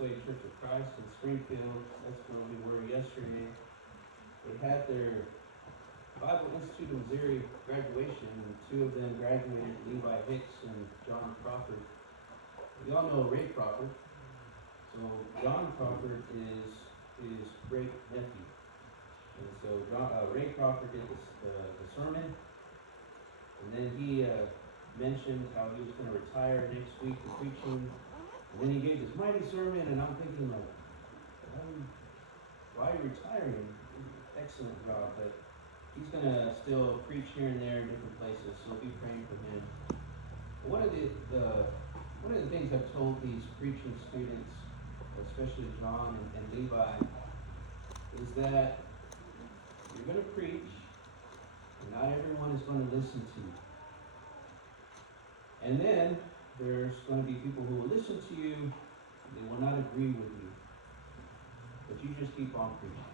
Way Church of Christ in Springfield. That's where we were yesterday. They had their Bible Institute of Missouri graduation, and two of them graduated, Levi Hicks and John Crawford. We all know Ray Crawford. So John Crawford is his great nephew. And so Ray Crawford did the sermon, and then he mentioned how he was going to retire next week from preaching. And then he gave this mighty sermon, and I'm thinking, like, why are you retiring? Excellent job, but he's going to still preach here and there in different places, so be praying for him. But one of the things I've told these preaching students, especially John and Levi, is that you're going to preach, and not everyone is going to listen to you. And then there's going to be people who will listen to you, they will not agree with you. But you just keep on preaching.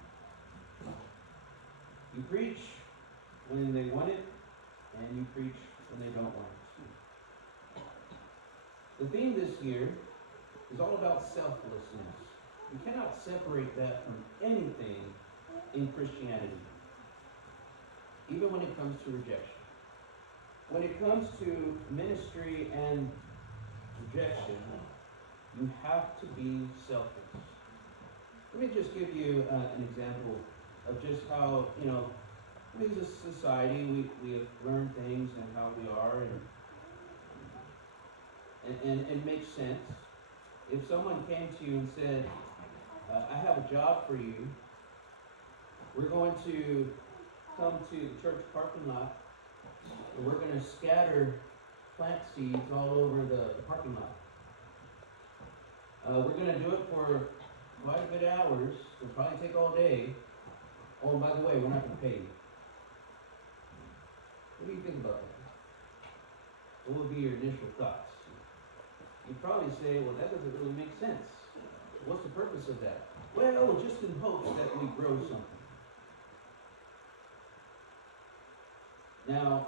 You preach when they want it, and you preach when they don't want it. The theme this year is all about selflessness. You cannot separate that from anything in Christianity, even when it comes to rejection. When it comes to ministry and rejection, you have to be selfless. Let me just give you an example of just how, we as a society, we have learned things and how we are, and it makes sense. If someone came to you and said, I have a job for you, we're going to come to the church parking lot, and we're going to scatter plant seeds all over the parking lot. We're going to do it for quite a bit of hours. It'll probably take all day. Oh, and by the way, we're not going to pay you. What do you think about that? What would be your initial thoughts? You'd probably say, well, that doesn't really make sense. What's the purpose of that? Well, just in hopes that we grow something. Now,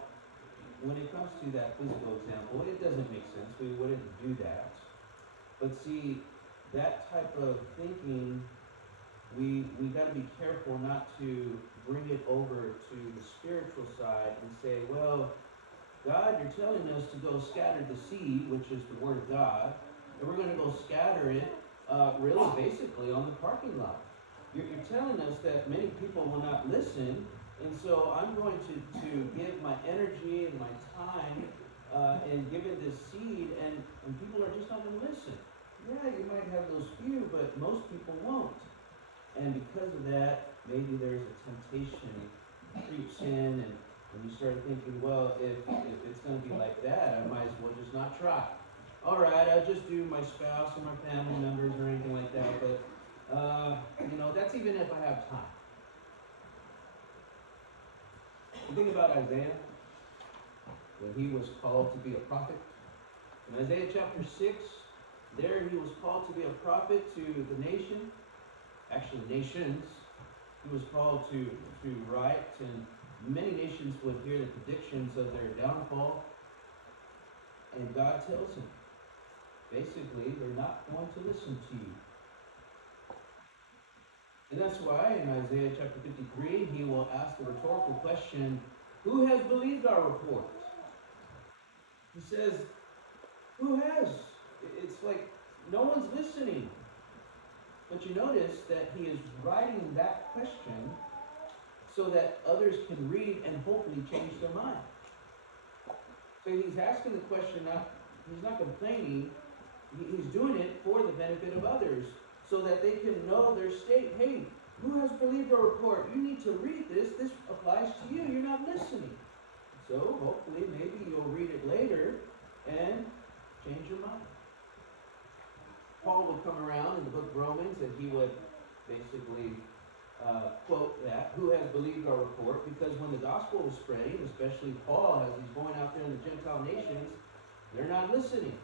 when it comes to that physical example, it doesn't make sense. We wouldn't do that. But see, that type of thinking, we got to be careful not to bring it over to the spiritual side and say, well, God, you're telling us to go scatter the seed, which is the word of God, and we're going to go scatter it really basically on the parking lot. You're telling us that many people will not listen, and so I'm going to give my energy and my time in giving this seed, and people are just not going to listen. Yeah, you might have those few, but most people won't. And because of that, maybe there's a temptation creeps in, and you start thinking, well, if it's going to be like that, I might as well just not try. All right, I'll just do my spouse or my family members or anything like that, but, that's even if I have time. You think about Isaiah, when he was called to be a prophet. In Isaiah chapter 6, there he was called to be a prophet to the nation, actually nations. He was called to write, and many nations would hear the predictions of their downfall. And God tells him, basically, they're not going to listen to you. And that's why in Isaiah chapter 53, he will ask the rhetorical question, who has believed our report? He says, who has? It's like no one's listening. But you notice that he is writing that question so that others can read and hopefully change their mind. So he's asking the question, he's not complaining, he's doing it for the benefit of others, so that they can know their state. Hey, who has believed our report? You need to read this. This applies to you. You're not listening. So hopefully maybe you'll read it later and change your mind. Paul would come around in the book of Romans, and he would basically quote that, who has believed our report? Because when the gospel was spreading, especially Paul, as he's going out there in the Gentile nations, they're not listening.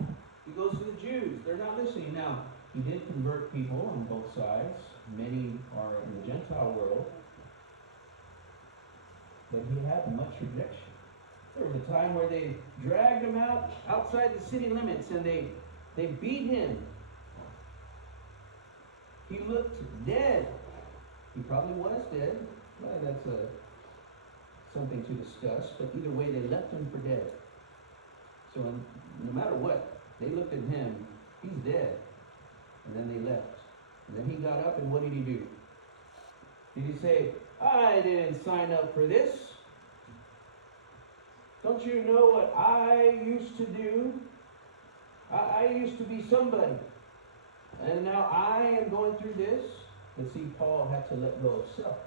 He goes to the Jews. They're not listening. Now, he did convert people on both sides. Many are in the Gentile world. But he had much rejection. There was a time where they dragged him outside the city limits, and they beat him He looked dead. He probably was dead. Well, that's something to discuss. But either way, they left him for dead. So no matter what, they looked at him. He's dead. And then they left. And then he got up, and what did he do? Did he say, I didn't sign up for this? Don't you know what I used to do? I used to be somebody. And now I am going through this. But see, Paul had to let go of self.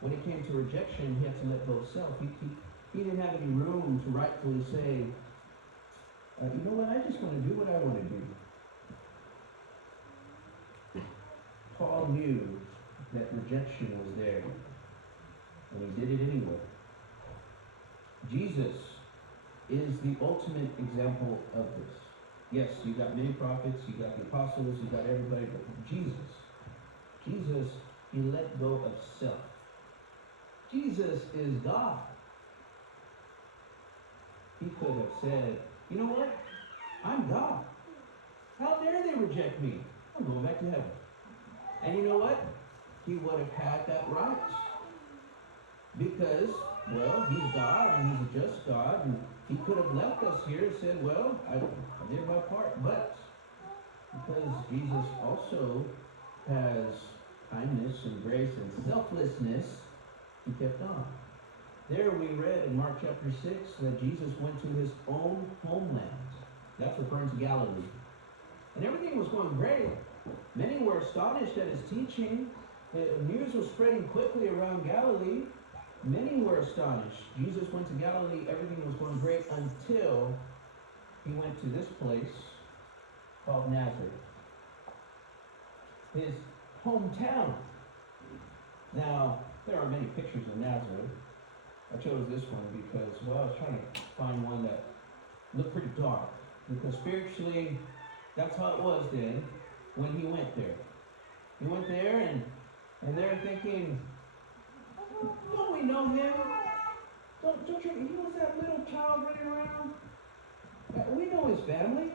When it came to rejection, he had to let go of self. He didn't have any room to rightfully say, you know what, I just want to do what I want to do. Paul knew that rejection was there, and he did it anyway. Jesus is the ultimate example of this. Yes, you got many prophets, you got the apostles, you got everybody, but Jesus, he let go of self. Jesus is God. He could have said, you know what? I'm God. How dare they reject me? I'm going back to heaven. And you know what? He would have had that right. Because, well, he's God and he's a just God. And he could have left us here and said, well, I did my part. But because Jesus also has kindness and grace and selflessness, he kept on. There we read in Mark chapter 6 that Jesus went to his own homeland. That's referring to Galilee. And everything was going great. Many were astonished at his teaching. The news was spreading quickly around Galilee. Many were astonished. Jesus went to Galilee. Everything was going great until he went to this place called Nazareth. His hometown. Now, there are many pictures of Nazareth. I chose this one because, well, I was trying to find one that looked pretty dark. Because spiritually, that's how it was then when he went there. He went there and they're thinking, don't we know him? Don't you, he was that little child running around. We know his family.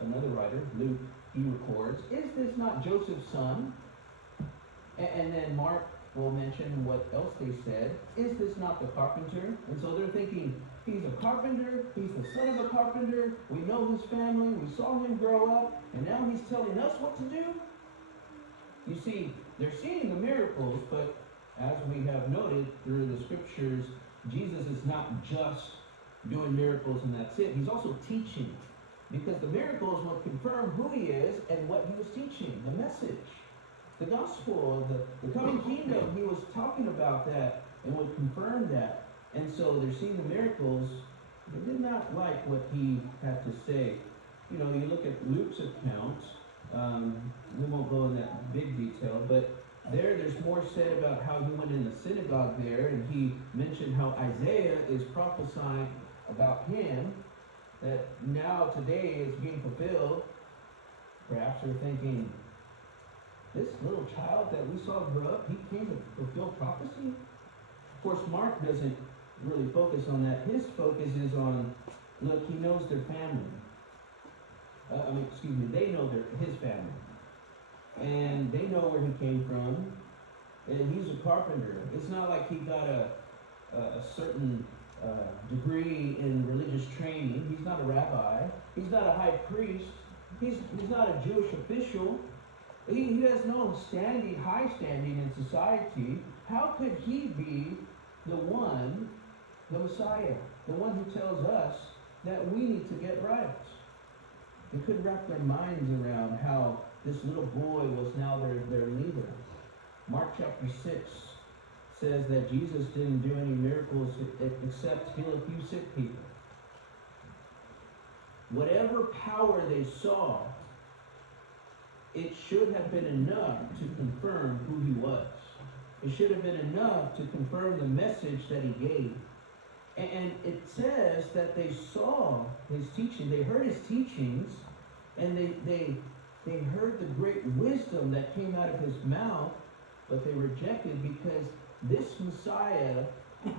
Another writer, Luke, he records, is this not Joseph's son? And then Mark will mention what else they said. Is this not the carpenter? And so they're thinking, he's a carpenter, he's the son of a carpenter, we know his family, we saw him grow up, and now he's telling us what to do? You see, they're seeing the miracles, but as we have noted through the scriptures, Jesus is not just doing miracles and that's it. He's also teaching. Because the miracles will confirm who he is and what he was teaching, the message. The gospel, the coming kingdom, he was talking about that and would confirm that. And so they're seeing the miracles. They did not like what he had to say. You look at Luke's account. We won't go in that big detail, but there's more said about how he went in the synagogue there, and he mentioned how Isaiah is prophesying about him, that now today is being fulfilled. Perhaps they're thinking, this little child that we saw grow up, he came to fulfill prophecy? Of course, Mark doesn't really focus on that. His focus is on, look, he knows their family. They know his family. And they know where he came from. And he's a carpenter. It's not like he got a certain degree in religious training. He's not a rabbi. He's not a high priest. He's not a Jewish official. He has no high standing in society. How could he be the one, the Messiah, the one who tells us that we need to get right? They couldn't wrap their minds around how this little boy was now their leader. Mark chapter 6 says that Jesus didn't do any miracles except heal a few sick people. Whatever power they saw, it should have been enough to confirm who he was. It should have been enough to confirm the message that he gave. And it says that they saw his teaching, they heard his teachings, and they heard the great wisdom that came out of his mouth, but they rejected because this Messiah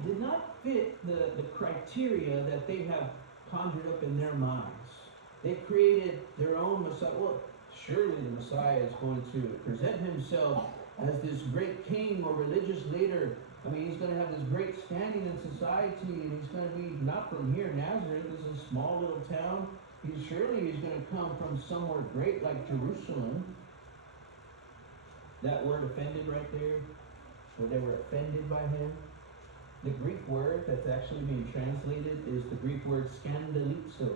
did not fit the criteria that they have conjured up in their minds. They created their own Messiah. Well, Surely the Messiah is going to present himself as this great king or religious leader. I mean, he's going to have this great standing in society, and he's going to be not from here, Nazareth. This is a small little town. Surely he's going to come from somewhere great like Jerusalem. That word offended right there, where they were offended by him. The Greek word that's actually being translated is the Greek word scandalizo,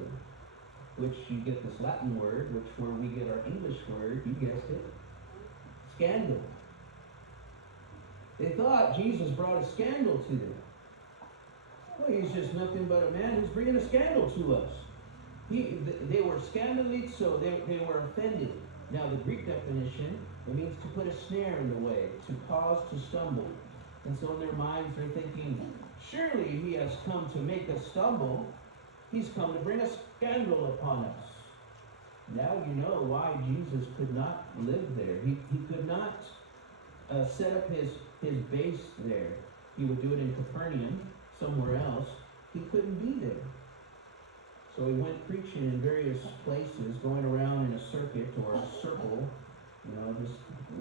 which you get this Latin word, which where we get our English word, you guessed it, scandal. They thought Jesus brought a scandal to them. Well, he's just nothing but a man who's bringing a scandal to us. They were scandalizo, they were offended. Now the Greek definition, it means to put a snare in the way, to cause to stumble. And so in their minds they're thinking, surely he has come to make us stumble. He's come to bring a scandal upon us. Now you know why Jesus could not live there. He could not set up his base there. He would do it in Capernaum, somewhere else. He couldn't be there. So he went preaching in various places, going around in a circuit or a circle.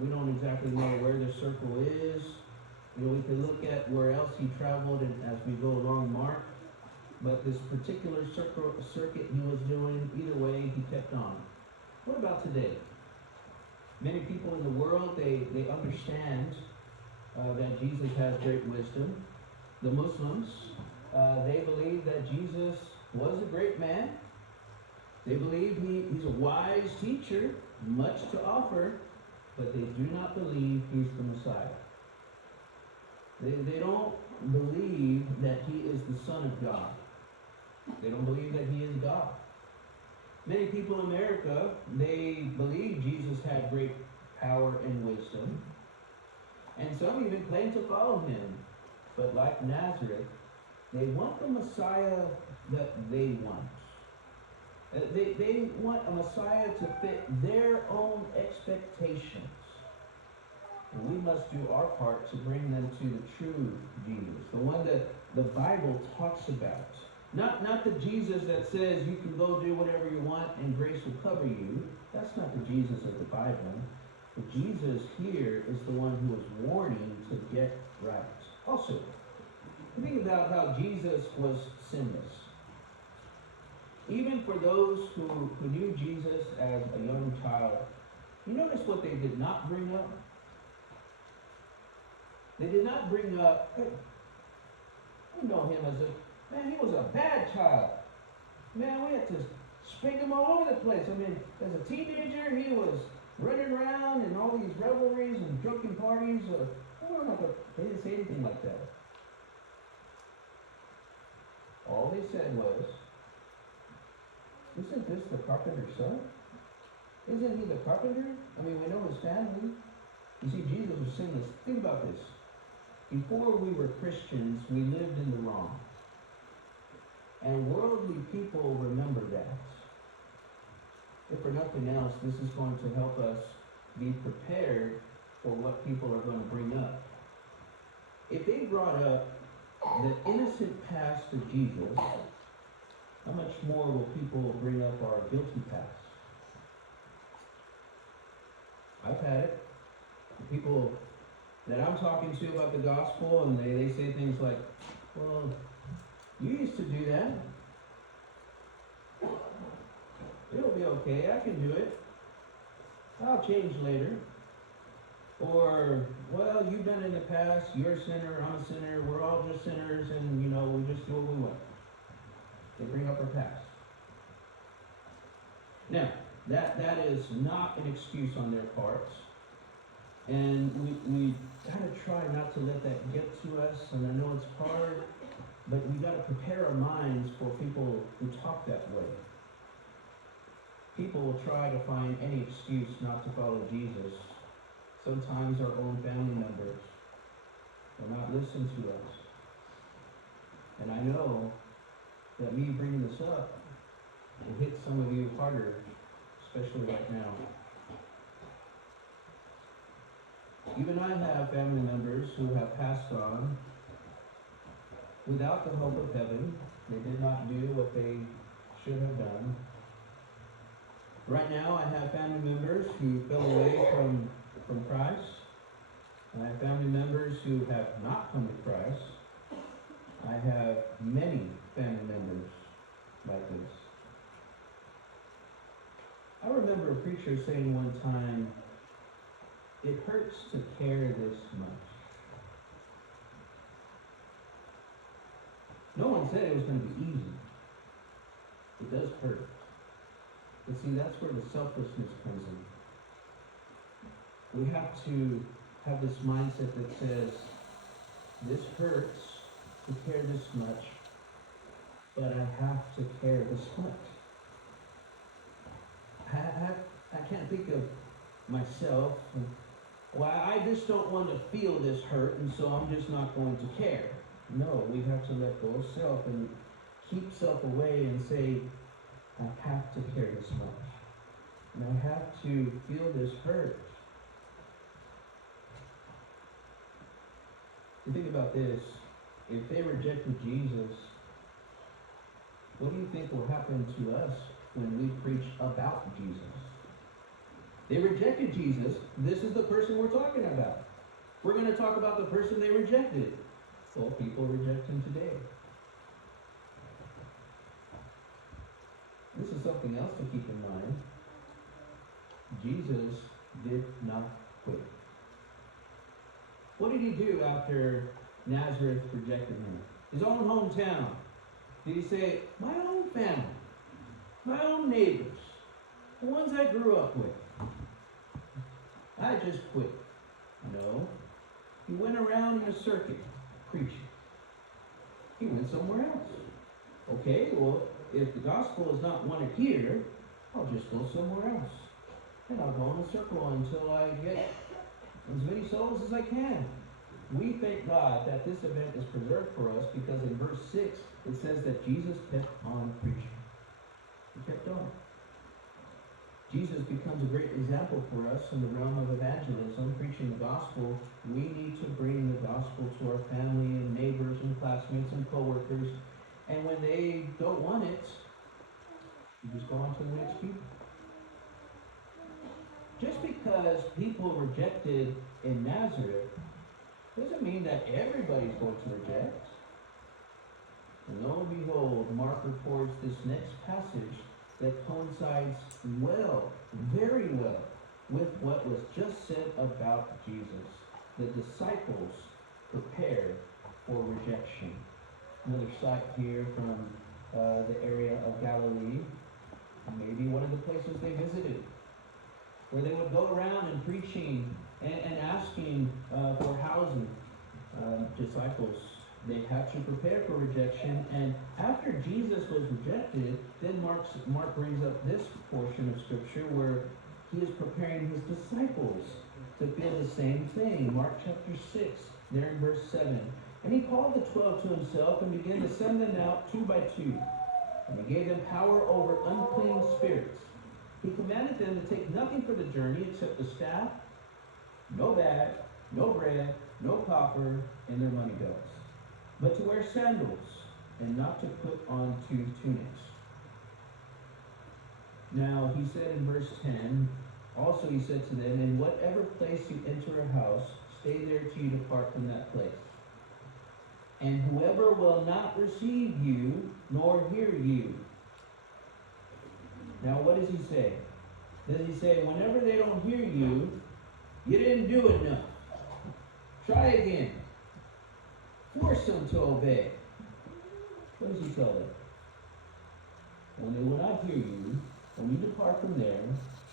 We don't exactly know where the circle is. We can look at where else he traveled and as we go along Mark. But this particular circuit he was doing, either way, he kept on. What about today? Many people in the world, they understand that Jesus has great wisdom. The Muslims, they believe that Jesus was a great man. They believe he's a wise teacher, much to offer, but they do not believe he's the Messiah. They don't believe that he is the Son of God. They don't believe that he is God. Many people in America, they believe Jesus had great power and wisdom. And some even claim to follow him. But like Nazareth, they want the Messiah that they want. They want a Messiah to fit their own expectations. And we must do our part to bring them to the true Jesus, the one that the Bible talks about. Not the Jesus that says you can go do whatever you want and grace will cover you. That's not the Jesus of the Bible. The Jesus here is the one who is warning to get right. Also, think about how Jesus was sinless. Even for those who knew Jesus as a young child, you notice what they did not bring up? They did not bring up, hey, we know him as man, he was a bad child. Man, we had to spank him all over the place. I mean, as a teenager, he was running around in all these revelries and drunken parties. They didn't say anything like that. All they said was, isn't this the carpenter's son? Isn't he the carpenter? I mean, we know his family. You see, Jesus was sinless. Think about this. Before we were Christians, we lived in the wrong. And worldly people remember that. If for nothing else, this is going to help us be prepared for what people are going to bring up. If they brought up the innocent past of Jesus, how much more will people bring up our guilty past? I've had it. The people that I'm talking to about the gospel, and they say things like, well, you used to do that. It'll be okay, I can do it. I'll change later. Or, well, you've done it in the past, you're a sinner, I'm a sinner, we're all just sinners, and we just do what we want. They bring up our past. Now, that is not an excuse on their parts. And we gotta try not to let that get to us, and I know it's hard, but we gotta prepare our minds for people who talk that way. People will try to find any excuse not to follow Jesus. Sometimes our own family members will not listen to us. And I know that me bringing this up will hit some of you harder, especially right now. Even I have family members who have passed on without the hope of heaven. They did not do what they should have done. Right now, I have family members who fell away from Christ. I have family members who have not come to Christ. I have many family members like this. I remember a preacher saying one time, it hurts to care this much. No one said it was going to be easy. It does hurt. But see, that's where the selflessness comes in. We have to have this mindset that says, this hurts to care this much, but I have to care this much. I can't think of myself. Well, I just don't want to feel this hurt, and so I'm just not going to care. No, we have to let go of self and keep self away and say, I have to care this much. And I have to feel this hurt. You think about this. If they rejected Jesus, what do you think will happen to us when we preach about Jesus? They rejected Jesus. This is the person we're talking about. We're going to talk about the person they rejected. Well, people reject him today. This is something else to keep in mind. Jesus did not quit. What did he do after Nazareth rejected him? His own hometown. Did he say, my own family, my own neighbors, the ones I grew up with, I just quit? No. He went around in a circuit preaching. He went somewhere else. Okay, well, if the gospel is not wanted here, I'll just go somewhere else. And I'll go in a circle until I get as many souls as I can. We thank God that this event is preserved for us because in verse 6 it says that Jesus kept on preaching. He kept on. Jesus becomes a great example for us in the realm of evangelism, preaching the gospel. We need to bring the gospel to our family and neighbors and classmates and co-workers. And when they don't want it, you just go on to the next people. Just because people rejected in Nazareth doesn't mean that everybody's going to reject. And lo and behold, Mark reports this next passage that coincides well, very well, with what was just said about Jesus. The disciples prepared for rejection. Another site here from the area of Galilee, maybe one of the places they visited, where they would go around and preaching and asking for housing. Disciples, they had to prepare for rejection. And after Jesus was rejected, then Mark brings up this portion of Scripture where he is preparing his disciples to feel the same thing. Mark chapter 6, there in verse 7. And he called the 12 to himself and began to send them out 2 by 2. And he gave them power over unclean spirits. He commanded them to take nothing for the journey except the staff, no bag, no bread, no copper, and their money belts, but to wear sandals and not to put on 2 tunics. Now he said in verse 10, also he said to them, in whatever place you enter a house, stay there till you depart from that place. And whoever will not receive you, nor hear you. Now what does he say? Does he say, whenever they don't hear you, you didn't do enough? Try again. Force them to obey. What does he tell them? When they will not hear you, when you depart from there,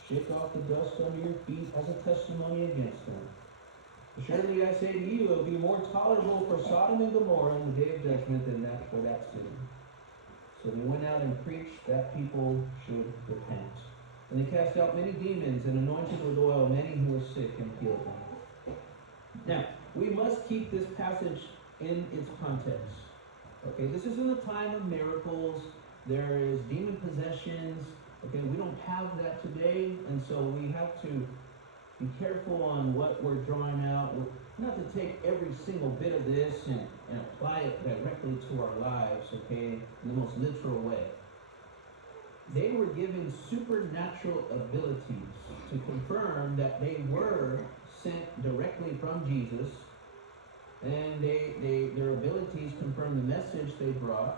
shake off the dust under your feet as a testimony against them. Surely I say to you, it will be more tolerable for Sodom and Gomorrah in the day of judgment than that for that city. So they went out and preached that people should repent. And they cast out many demons and anointed with oil many who were sick and healed them. Now, we must keep this passage in its context. Okay, this isn't a time of miracles. There is demon possessions. Okay, we don't have that today, and so we have to be careful on what we're drawing out. Not to take every single bit of this and apply it directly to our lives, okay, in the most literal way. They were were given supernatural abilities to confirm that they were sent directly from Jesus, and their abilities confirm the message they brought.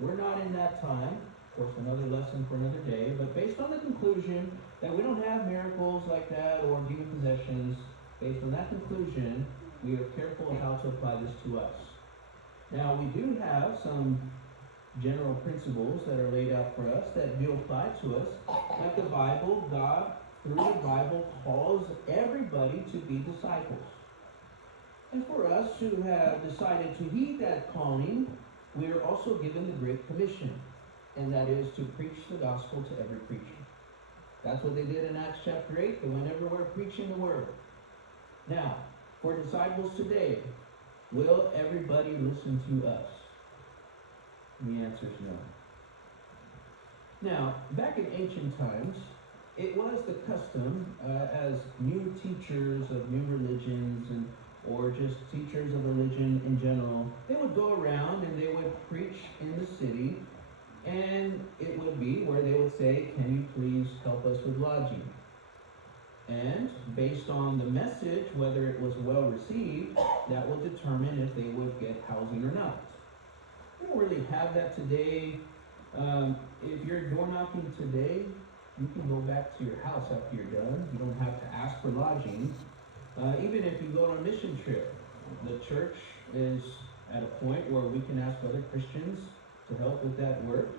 We're not in that time. Of course, another lesson for another day. But based on the conclusion that we don't have miracles like that or demon possessions, based on that conclusion, we are careful how to apply this to us. Now, we do have some general principles that are laid out for us that do apply to us. Like the Bible, God, through the Bible, calls everybody to be disciples. And for us who have decided to heed that calling, we are also given the Great Commission, and that is to preach the gospel to every creature. That's what they did in Acts chapter 8. They went everywhere preaching the word. Now, for disciples today, will everybody listen to us? And the answer is no. Now, back in ancient times, it was the custom as new teachers of new religions or just teachers of religion in general, they would go around and they would preach in the city, and it would be where they would say, "Can you please help us with lodging?" And based on the message, whether it was well received, that will determine if they would get housing or not. We don't really have that today. If you're door knocking today, you can go back to your house after you're done. You don't have to ask for lodging. Even if you go on a mission trip, the church is at a point where we can ask other Christians to help with that work.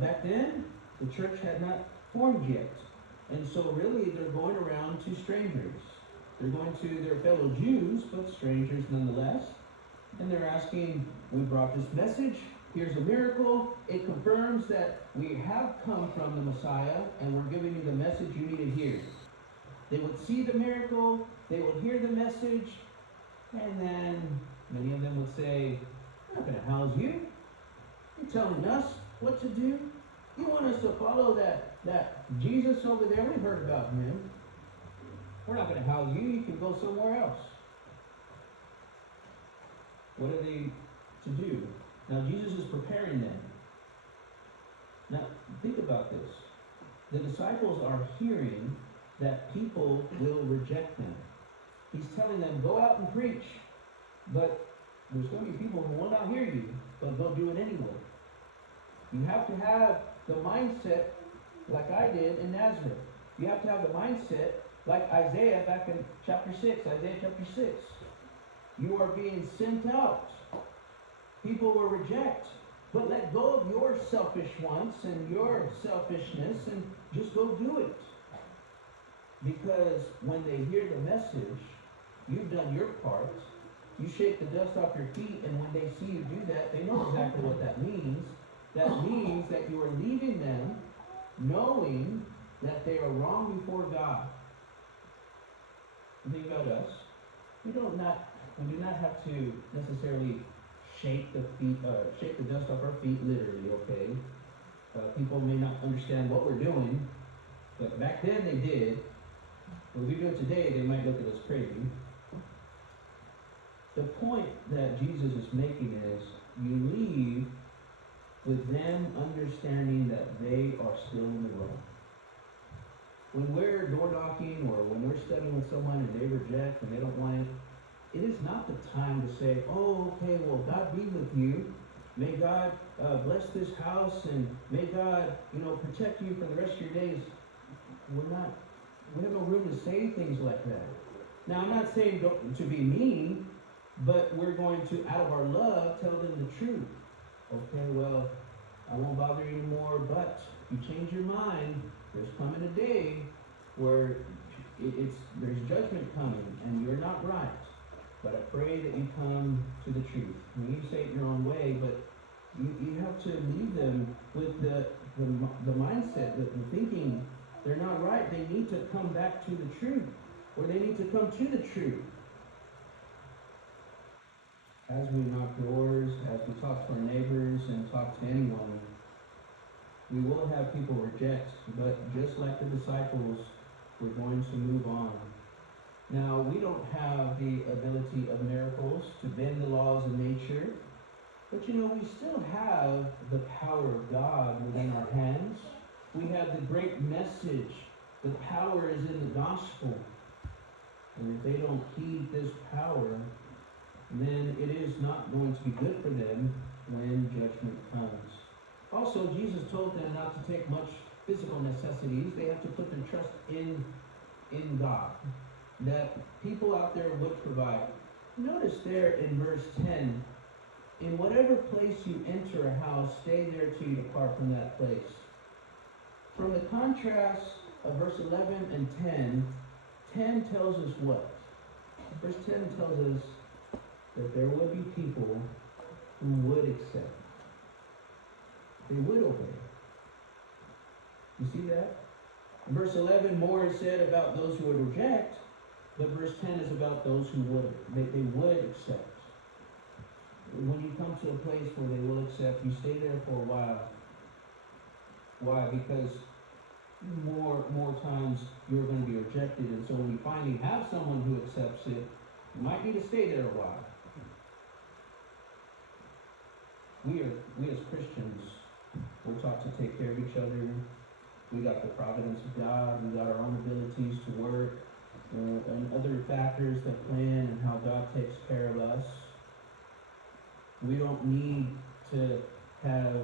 Back then, the church had not formed yet. And so really they're going around to strangers. They're going to their fellow Jews, but strangers nonetheless. And they're asking, "We brought this message. Here's a miracle. It confirms that we have come from the Messiah, and we're giving you the message you need to hear." They would see the miracle, they would hear the message, and then many of them would say, "We're not going to house you. You're telling us what to do. You want us to follow that Jesus over there? We heard about him. We're not going to house you. You can go somewhere else." What are they to do? Now Jesus is preparing them. Now think about this. The disciples are hearing that people will reject them. He's telling them, go out and preach, but there's going to be people who will not hear you, but they'll do it anyway. You have to have the mindset like I did in Nazareth. You have to have the mindset like Isaiah back in chapter 6, Isaiah chapter 6. You are being sent out. People will reject, but let go of your selfish wants and your selfishness and just go do it. Because when they hear the message, you've done your part. You shake the dust off your feet, and when they see you do that, they know exactly what that means. That means that you are leaving them knowing that they are wrong before God. Think about us. We do not have to necessarily shake the dust off our feet literally, okay? People may not understand what we're doing, but back then they did. If we do it today, they might look at us crazy. The point that Jesus is making is, you leave with them understanding that they are still in the wrong. When we're door knocking or when we're studying with someone and they reject and they don't want it, it is not the time to say, "Oh, okay, well, God be with you. May God bless this house, and may God, protect you for the rest of your days." We have no room to say things like that. Now, I'm not saying to be mean, but we're going to, out of our love, tell them the truth. Okay, well, I won't bother you anymore, but if you change your mind, there's coming a day where there's judgment coming, and you're not right. But I pray that you come to the truth. You say it your own way, but you have to leave them with the mindset, the thinking they're not right. They need to come back to the truth, or they need to come to the truth. As we knock doors, as we talk to our neighbors and talk to anyone, we will have people reject, but just like the disciples, we're going to move on. Now, we don't have the ability of miracles to bend the laws of nature, but we still have the power of God within our hands. message. The power is in the gospel. And if they don't heed this power, then it is not going to be good for them when judgment comes. Also, Jesus told them not to take much physical necessities. They have to put their trust in God, that people out there would provide. Notice there in verse 10, in whatever place you enter a house, stay there till you depart from that place. From the contrast of verse 11 and 10 tells us what? Verse 10 tells us that there would be people who would accept. They would obey. You see that? In verse 11, more is said about those who would reject, but verse 10 is about those who would. They would accept. When you come to a place where they will accept, you stay there for a while. Why? Because more times you're going to be rejected, and so when you finally have someone who accepts it, you might need to stay there a while. We as Christians, we're taught to take care of each other. We got the providence of God. We got our own abilities to work, and other factors that plan and how God takes care of us. We don't need to have,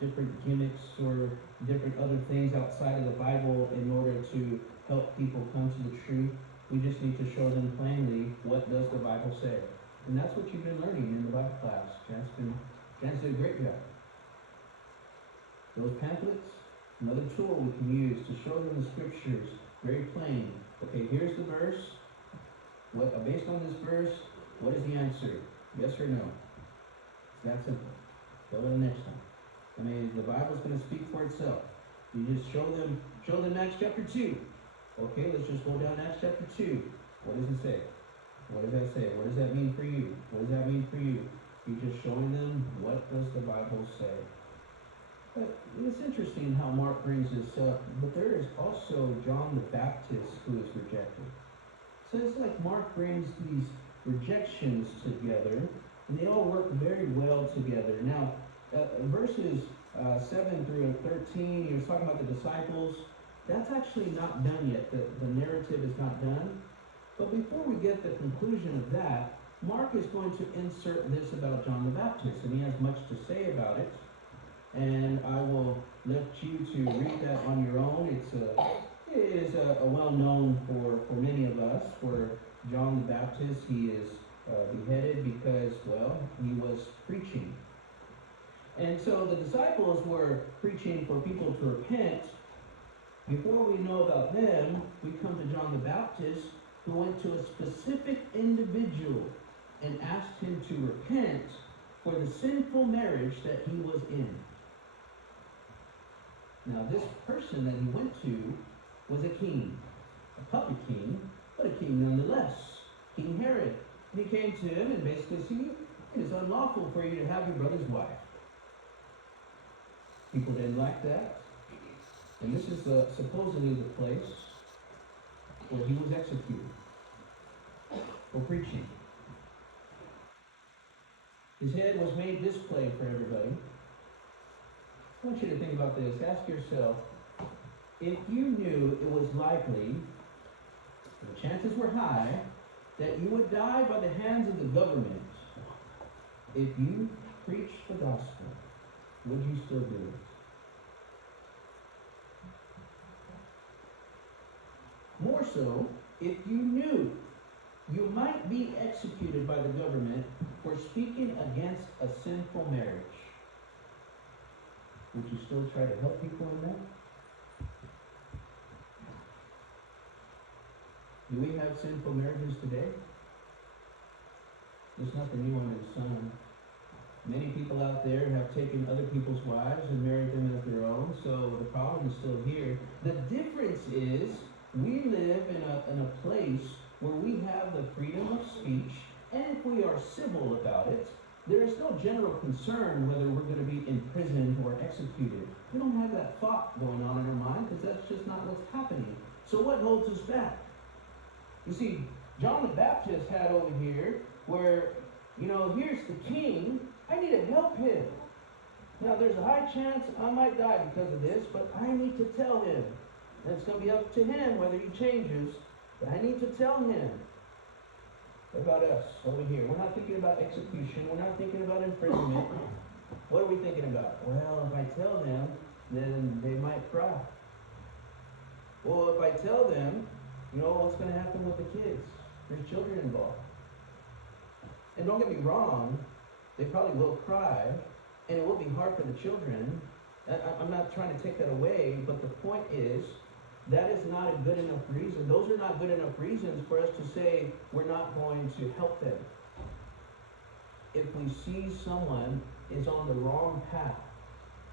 different gimmicks or different other things outside of the Bible in order to help people come to the truth. We just need to show them plainly what does the Bible say. And that's what you've been learning in the Bible class. Jan's did a great job. Those pamphlets, another tool we can use to show them the scriptures very plain. Okay, here's the verse. Based on this verse, what is the answer? Yes or no? It's that simple. Go to the next time. The Bible's going to speak for itself. You just show them Acts chapter 2. Okay, let's just go down Acts chapter 2. What does it say? What does that say? What does that mean for you? What does that mean for you? You're just showing them what does the Bible say. But it's interesting how Mark brings this up, but there is also John the Baptist who is rejected. So it's like Mark brings these rejections together, and they all work very well together. Now, verses 7 through 13, he was talking about the disciples. That's actually not done yet. The narrative is not done. But before we get the conclusion of that, Mark is going to insert this about John the Baptist, and he has much to say about it. And I will let you to read that on your own. It is a well-known for many of us. For John the Baptist, he is beheaded because, he was preaching. And so the disciples were preaching for people to repent. Before we know about them, we come to John the Baptist, who went to a specific individual and asked him to repent for the sinful marriage that he was in. Now, this person that he went to was a king, a puppet king, but a king nonetheless, King Herod. And he came to him and basically said, it is unlawful for you to have your brother's wife. People didn't like that. And this is supposedly the place where he was executed for preaching. His head was made display for everybody. I want you to think about this. Ask yourself, if you knew it was likely, the chances were high, that you would die by the hands of the government, if you preached the gospel, would you still do it? More so, if you knew you might be executed by the government for speaking against a sinful marriage, would you still try to help people in that? Do we have sinful marriages today? There's nothing new under the sun. Many people out there have taken other people's wives and married them as their own, so the problem is still here. The difference is we live in a place where we have the freedom of speech, and if we are civil about it, there is no general concern whether we're going to be imprisoned or executed. We don't have that thought going on in our mind because that's just not what's happening. So what holds us back? You see, John the Baptist had over here where, here's the king. I need to help him. Now, there's a high chance I might die because of this, but I need to tell him. And it's going to be up to him whether he changes. But I need to tell him. What about us over here? We're not thinking about execution. We're not thinking about imprisonment. What are we thinking about? Well, if I tell them, then they might cry. Well, if I tell them, what's going to happen with the kids? There's children involved. And don't get me wrong, they probably will cry, and it will be hard for the children. I'm not trying to take that away, but the point is, that is not a good enough reason. Those are not good enough reasons for us to say we're not going to help them. If we see someone is on the wrong path,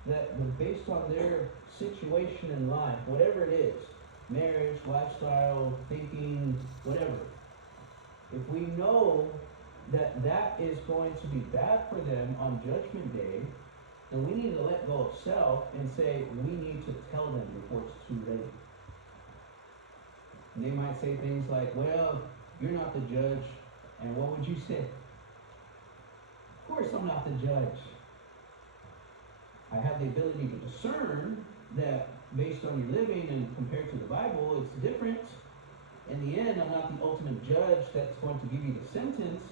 that based on their situation in life, whatever it is, marriage, lifestyle, thinking, whatever, if we know that that is going to be bad for them on Judgment Day, then we need to let go of self and say we need to tell them before it's too late. And they might say things like, well, you're not the judge, and what would you say? Of course I'm not the judge. I have the ability to discern that based on your living and compared to the Bible, it's different. In the end, I'm not the ultimate judge that's going to give you the sentence,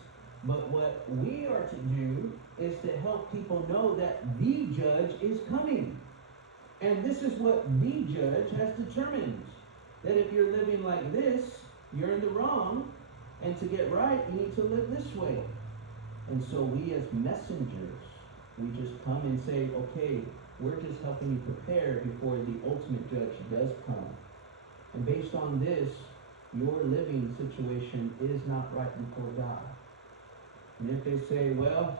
but what we are to do is to help people know that the judge is coming. And this is what the judge has determined. That if you're living like this, you're in the wrong, and to get right, you need to live this way. And so we as messengers, we just come and say, okay, we're just helping you prepare before the ultimate judge does come. And based on this, your living situation is not right before God. And if they say, well,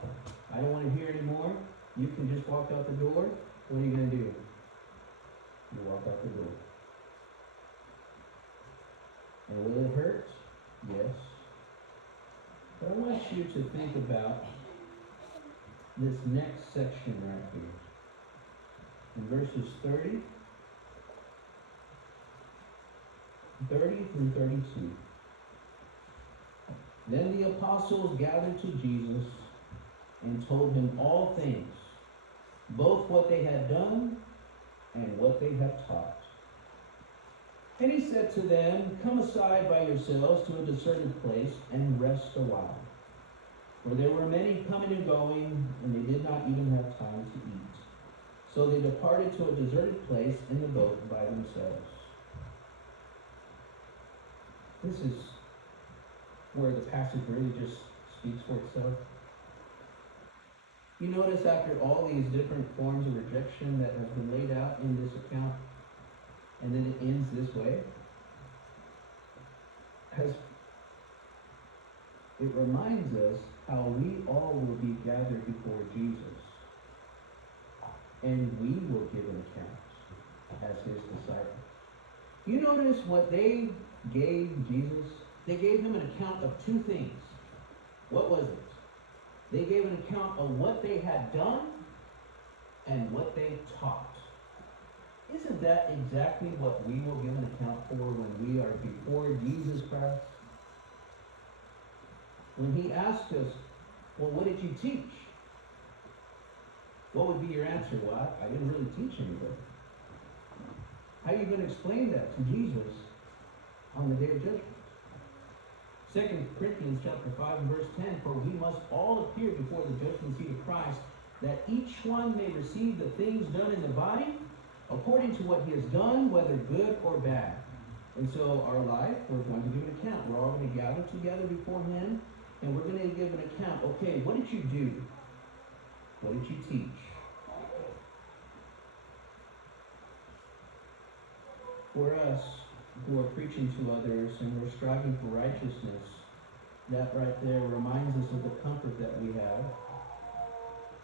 I don't want to hear anymore, you can just walk out the door, what are you going to do? You walk out the door. And will it hurt? Yes. But I want you to think about this next section right here. In verses 30 through 32. Then the apostles gathered to Jesus and told him all things, both what they had done and what they had taught. And he said to them, come aside by yourselves to a deserted place and rest a while. For there were many coming and going, and they did not even have time to eat. So they departed to a deserted place in the boat by themselves. This is where the passage really just speaks for itself. You notice after all these different forms of rejection that have been laid out in this account, and then it ends this way, as it reminds us how we all will be gathered before Jesus, and we will give an account as his disciples. You notice what they gave Jesus? They gave him an account of two things. What was it? They gave an account of what they had done and what they taught. Isn't that exactly what we will give an account for when we are before Jesus Christ? When he asked us, well, what did you teach? What would be your answer? Well, I didn't really teach anybody. How are you going to explain that to Jesus on the day of judgment? 2 Corinthians chapter 5 and verse 10, for we must all appear before the judgment seat of Christ, that each one may receive the things done in the body according to what he has done, whether good or bad. And so our life, we're going to give an account. We're all going to gather together before him, and we're going to give an account. Okay, what did you do? What did you teach? For us who are preaching to others and we're striving for righteousness, that right there reminds us of the comfort that we have.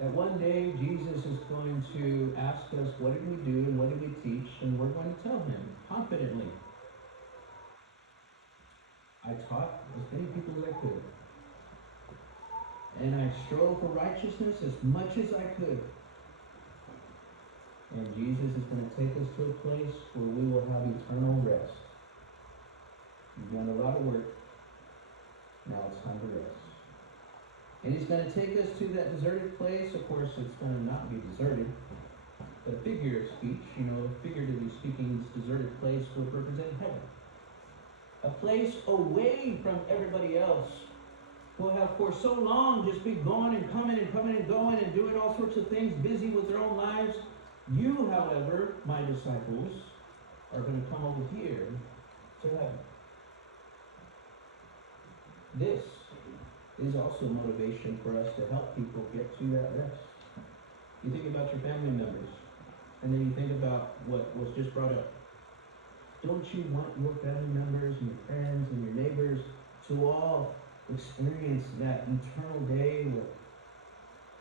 That one day Jesus is going to ask us, what did we do and what did we teach? And we're going to tell him confidently, I taught as many people as I could. And I strove for righteousness as much as I could. And Jesus is going to take us to a place where we will have eternal rest. You've done a lot of work. Now it's time to rest. And he's going to take us to that deserted place. Of course, it's going to not be deserted. But figure of speech, figuratively speaking, speaking, this deserted place would represent heaven. A place away from everybody else who have for so long just been going and coming and coming and going and doing all sorts of things, busy with their own lives. You, however, my disciples, are going to come over here to heaven. This is also motivation for us to help people get to that rest. You think about your family members, and then you think about what was just brought up. Don't you want your family members and your friends and your neighbors to all experience that eternal day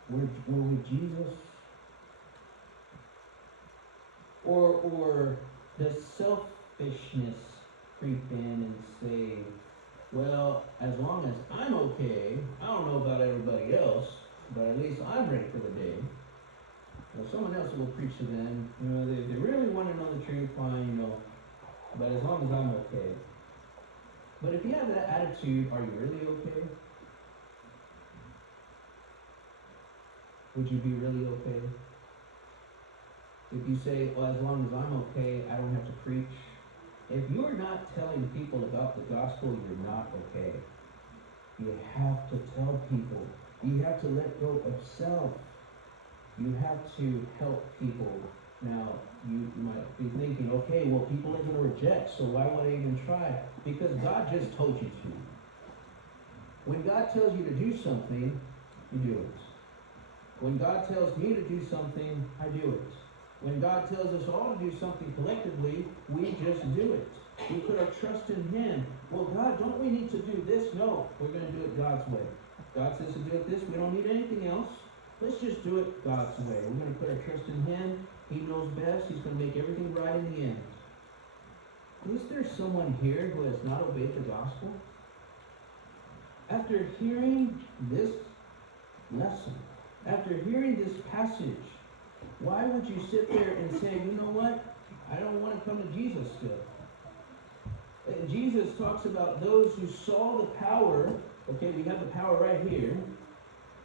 where with Jesus? Or does selfishness creep in and say, well, as long as I'm okay, I don't know about everybody else, but at least I'm ready for the day. Well, someone else will preach to them. They really want to know the truth, fine, but as long as I'm okay. But if you have that attitude, are you really okay? Would you be really okay? If you say, well, as long as I'm okay, I don't have to preach. If you're not telling people about the gospel, you're not okay. You have to tell people. You have to let go of self. You have to help people. Now, you might be thinking, okay, well, people are going to reject, so why would I even try? Because God just told you to. When God tells you to do something, you do it. When God tells me to do something, I do it. When God tells us all to do something collectively, we just do it. We put our trust in Him. Well, God, don't we need to do this? No, we're going to do it God's way. God says to do it this. We don't need anything else. Let's just do it God's way. We're going to put our trust in Him. He knows best. He's going to make everything right in the end. Is there someone here who has not obeyed the gospel? After hearing this lesson, after hearing this passage, why would you sit there and say, you know what? I don't want to come to Jesus still. Jesus talks about those who saw the power. Okay, we have the power right here.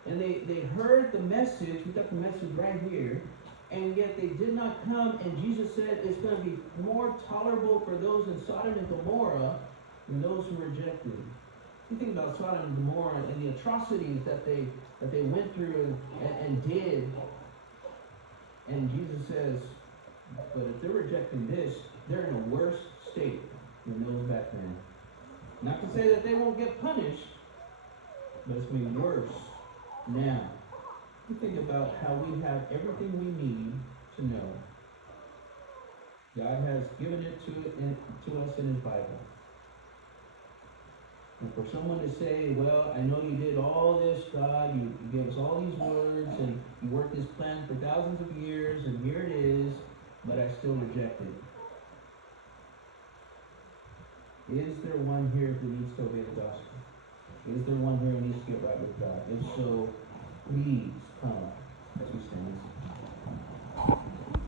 And they heard the message. We got the message right here. And yet they did not come. And Jesus said it's going to be more tolerable for those in Sodom and Gomorrah than those who rejected. You think about Sodom and Gomorrah and the atrocities that they went through and did. And Jesus says, but if they're rejecting this, they're in a worse state than those back then. Not to say that they won't get punished, but it's going to be worse now. You think about how we have everything we need to know. God has given it to us in His Bible. And for someone to say, well, I know you did all this, God, you gave us all these words, and you worked this plan for thousands of years, and here it is, but I still reject it. Is there one here who needs to obey the gospel? Is there one here who needs to get right with God? If so, please come as we stand.